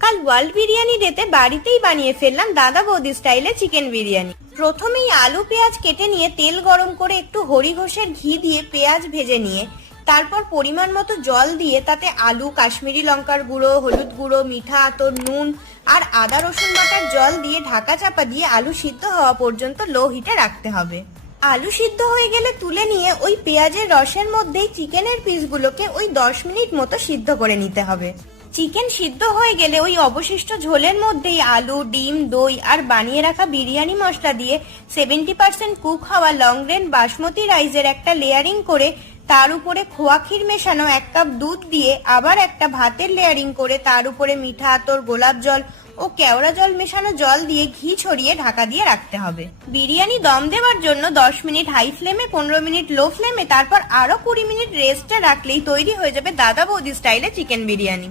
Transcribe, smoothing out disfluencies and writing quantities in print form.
কাল ওয়ার্ল্ড বিরিয়ানি ডেতে বাড়িতেই বানিয়ে ফেললাম দাদা বৌদি স্টাইলে চিকেন বিরিয়ানি। প্রথমেই আলু পেঁয়াজ কেটে নিয়ে তেল গরম করে একটু হরি ঘোষের ঘি দিয়ে পেঁয়াজ ভেজে নিয়ে তারপর পরিমাণ মতো জল দিয়ে তাতে আলু, কাশ্মীরি লঙ্কার গুঁড়ো, হলুদ গুঁড়ো, মিঠা আতর, নুন আর আদা রসুন বাটার জল দিয়ে ঢাকা চাপা দিয়ে আলু সিদ্ধ হওয়া পর্যন্ত লো হিটে রাখতে হবে। আলু সিদ্ধ হয়ে গেলে তুলে নিয়ে ওই পেঁয়াজের রসের মধ্যেই চিকেনের পিসগুলোকে ওই 10 মিনিট মতো সিদ্ধ করে নিতে হবে। চিকেন সিদ্ধ হয়ে গেলে ওই অবশিষ্ট ঝোলের মধ্যেই আলু, ডিম, দই আর বানিয়ে রাখা বিরিয়ানি মশলা দিয়ে 70% কুক হওয়া লং গ্রেন বাসমতি রাইসের একটা লেয়ারিং করে তার উপরে খোয়া ক্ষীর মেশানো 1 কাপ দুধ দিয়ে আবার একটা ভাতের লেয়ারিং করে তার উপরে মিঠা আতর, গোলাপ জল ও কেওড়া জল মেশানো জল দিয়ে ঘি ছড়িয়ে ঢাকা দিয়ে রাখতে হবে। বিরিয়ানি দম দেওয়ার জন্য 10 মিনিট হাই ফ্লেমে, 15 মিনিট লো ফ্লেমে, তারপর আরো 20 মিনিট রেস্টে রাখলেই তৈরি হয়ে যাবে দাদা বৌদি স্টাইলে চিকেন বিরিয়ানি।